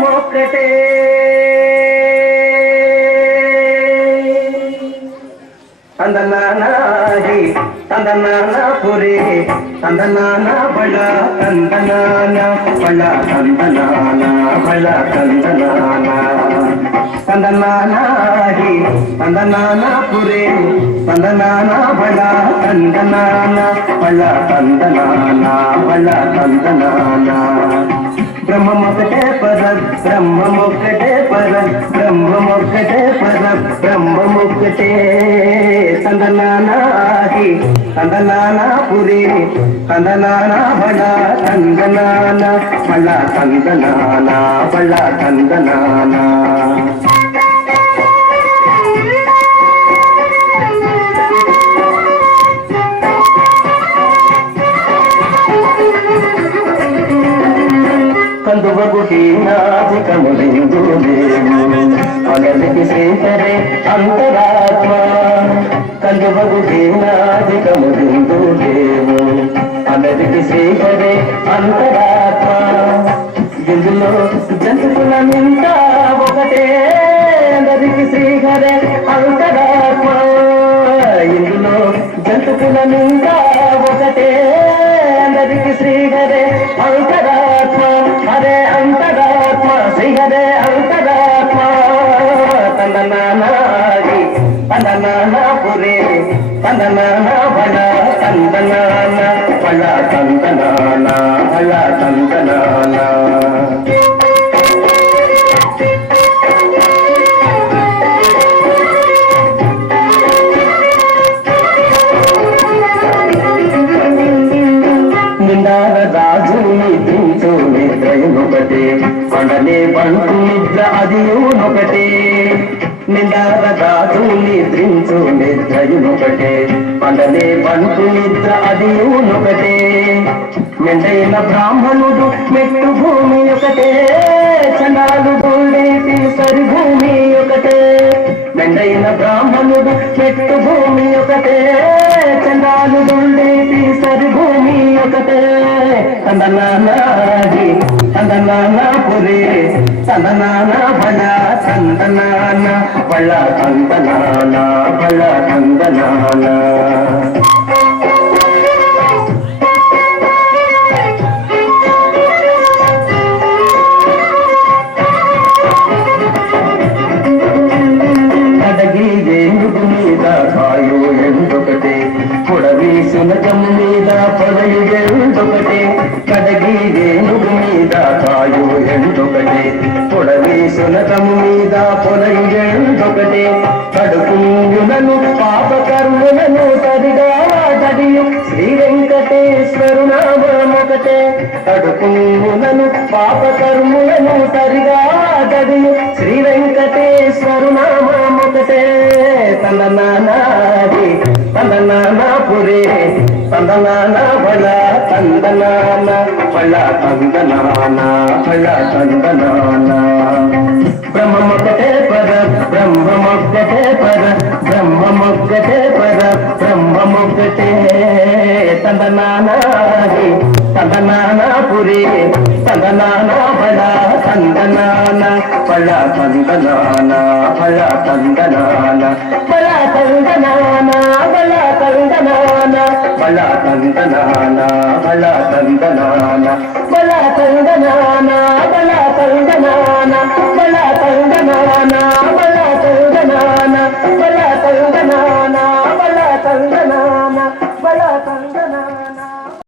బ్రహ్మమొక్కటే ತಂದನಾನಾಗಿ ತಂದನಾನ ಪುರಿ ತಂದನಾನ ಬಳ ತಂದನಾನ ಬಳ ತಂದನಾನ ಬಳ ತಂದನಾನ ತಂದನಾನಾಗಿ ತಂದನಾನ ಪುರಿ ತಂದನಾನ ಬಳ ತಂದನಾನ ಬಳ ತಂದನಾನ ಬಳ ತಂದನಾನ బ్రహ్మమొక్కటే పర బ్రహ్మమొక్కటే పర బ్రహ్మమొక్కటే పర బ్రహ్మమొక్కటే తందనానాహి తందనానా పురి తందనానా బళ తందనానా బళ తందనానా బళ తందనానా కందువగు హీనాధికములిందులేము అగలికి శ్రీకరే అంతరాత్మ కందువగు హీనాధికములిందులేము అగలికి శ్రీకరే అంతరాత్మ ఇందులో జంతుకులమింత ఒకటే అందరికి శ్రీహరే అంతరాత్మ ఇందులో జంతుకులమింత ఒకటే అందరికి శ్రీహరే అంతరాత్మ హరే అంతరాత్మ శ్రీహరే అంతరాత్మ తందనానాగి తందనానా పురే తందనానా బళ తందనానా బళ తందనానా బళ తందనానా నిద్రయునొకటే కొండలే బంటు నిద్ర అదియునొకటే నిండార దాదు నిద్రించు నిద్రయునొకటే కొండలే బంటు నిద్ర అదియునొకటే మెండైన బ్రాహ్మణుడు మెట్టు భూమి ఒకటే చండాలు గుండేటి సరి భూమి ఒకటే మెండైన బ్రాహ్మణుడు మెట్టు భూమి ఒకటే చండాలు గుండేటి సరి భూమి ఒకటే తందనానాగి తందనానా పురి తందనానా బళ తందనానా బళ తందనానా బళ తందనానా కడగి ఏనుగు మీద కాయో ఎందొకటే పొడవి సునకం మీద పొడయు ఎందొకటే కడగి ఏనుగు మీద కాయో ఎందొకటే పొడవి సునకము మీద పొడయు ఎందొకటే కడుపులను పాపకర్ములను సరిగా చదియు శ్రీ వెంకటేశ్వరు నామొకటే కడుపులను పాపకర్ములను సరిగా చదియు శ్రీ వెంకటేశ్వరు నామొకటే తందనానాగి తందనానా పురే తందనానా బళ తందనానా బళ తందనానా బళ తందనానా బ్రహ్మమొక్కటే పర బ్రహ్మమొక్కటే పర బ్రహ్మమొక్కటే పర బ్రహ్మమొక్కటే తందనానాగి తందనానా పురి తందనానా బళ తందనానా బళ తందనానా బళ తందనానా బళ తందనానా బళ తందనానా బళ తందనానా బళ తందనానా బళ